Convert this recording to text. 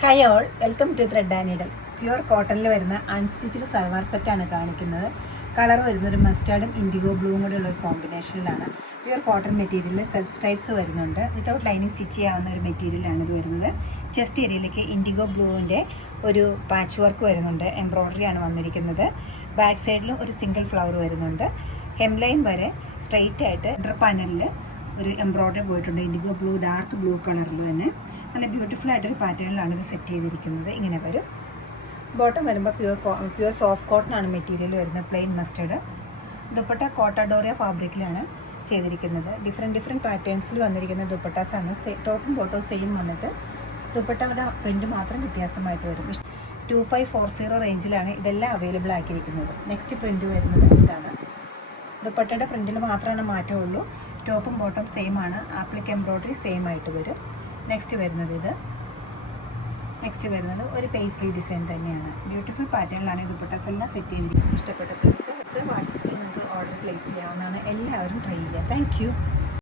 Hi all, welcome to thread and needle. Pure കോട്ടണിൽ വരുന്ന unstitched salwar സെറ്റാണ് കാണിക്കുന്നത്. കളർ വരുന്നൊരു മസ്റ്റാർഡും ഇൻഡിഗോ ബ്ലൂവും കൂടെ ഉള്ള ഒരു കോമ്പിനേഷനിലാണ്. പ്യുവർ കോട്ടൺ മെറ്റീരിയലിൽ സെൽഫ് സ്ട്രൈപ്സ് വരുന്നുണ്ട്. വിതൗട്ട് ലൈനിങ് സ്റ്റിച്ച് ചെയ്യാവുന്ന ഒരു മെറ്റീരിയലാണ് ഇത് വരുന്നത്. ചെസ്റ്റ് ഏരിയയിലേക്ക് ഇൻഡിഗോ ബ്ലൂവിൻ്റെ ഒരു പാച്ച് വർക്ക് വരുന്നുണ്ട്. എംബ്രോയ്ഡറി ആണ് വന്നിരിക്കുന്നത്. ബാക്ക് സൈഡിലും ഒരു സിംഗിൾ ഫ്ലവർ വരുന്നുണ്ട്. ഹെംലൈൻ വരെ സ്ട്രെയിറ്റ് ആയിട്ട് അണ്ടർ പാനലിൽ ഒരു എംബ്രോയ്ഡറി പോയിട്ടുണ്ട്. ഇൻഡിഗോ ബ്ലൂ, ഡാർക്ക് ബ്ലൂ കളറിൽ തന്നെ നല്ല ബ്യൂട്ടിഫുൾ ആയിട്ടൊരു പാറ്റേണിലാണ് ഇത് സെറ്റ് ചെയ്തിരിക്കുന്നത്. ഇങ്ങനെ വരും. ബോട്ടം വരുമ്പോൾ പ്യുവർ സോഫ്റ്റ് കോട്ടൺ ആണ് മെറ്റീരിയൽ വരുന്നത്. Plain mustard. ദുപ്പട്ട കോട്ടാഡോറിയ ഫാബ്രിക്കിലാണ് ചെയ്തിരിക്കുന്നത്. ഡിഫറെൻറ്റ് പാറ്റേൺസിൽ വന്നിരിക്കുന്ന ദുപ്പട്ടാസാണ്. ടോപ്പും ബോട്ടവും സെയിം വന്നിട്ട് ദുപ്പട്ടയുടെ പ്രിൻറ്റ് മാത്രം വ്യത്യാസമായിട്ട് വരും. 2540 റേഞ്ചിലാണ് ഇതെല്ലാം അവൈലബിൾ ആക്കിയിരിക്കുന്നത്. നെക്സ്റ്റ് പ്രിൻറ്റ് വരുന്നത് ഇതാണ്. ദുപ്പട്ടയുടെ പ്രിൻറ്റിൽ മാത്രമാണ് മാറ്റമുള്ളൂ. ടോപ്പും ബോട്ടം സെയിം ആണ്. ആപ്ലിക് എംബ്രോയ്ഡറി സെയിം ആയിട്ട് വരും. നെക്സ്റ്റ് വരുന്നത് ഒരു പേസ്ലി ഡിസൈൻ തന്നെയാണ്. ബ്യൂട്ടിഫുൾ പാറ്റേണിലാണ് ഈ ദുപ്പട്ടാസ് എല്ലാം സെറ്റ് ചെയ്തിരിക്കുന്നത്. ഇഷ്ടപ്പെട്ട പീസ് വാട്സപ്പിൽ നിങ്ങൾക്ക് ഓർഡർ പ്ലേസ് ചെയ്യാവുന്നതാണ്. എല്ലാവരും ട്രൈ ചെയ്യുക. Thank you.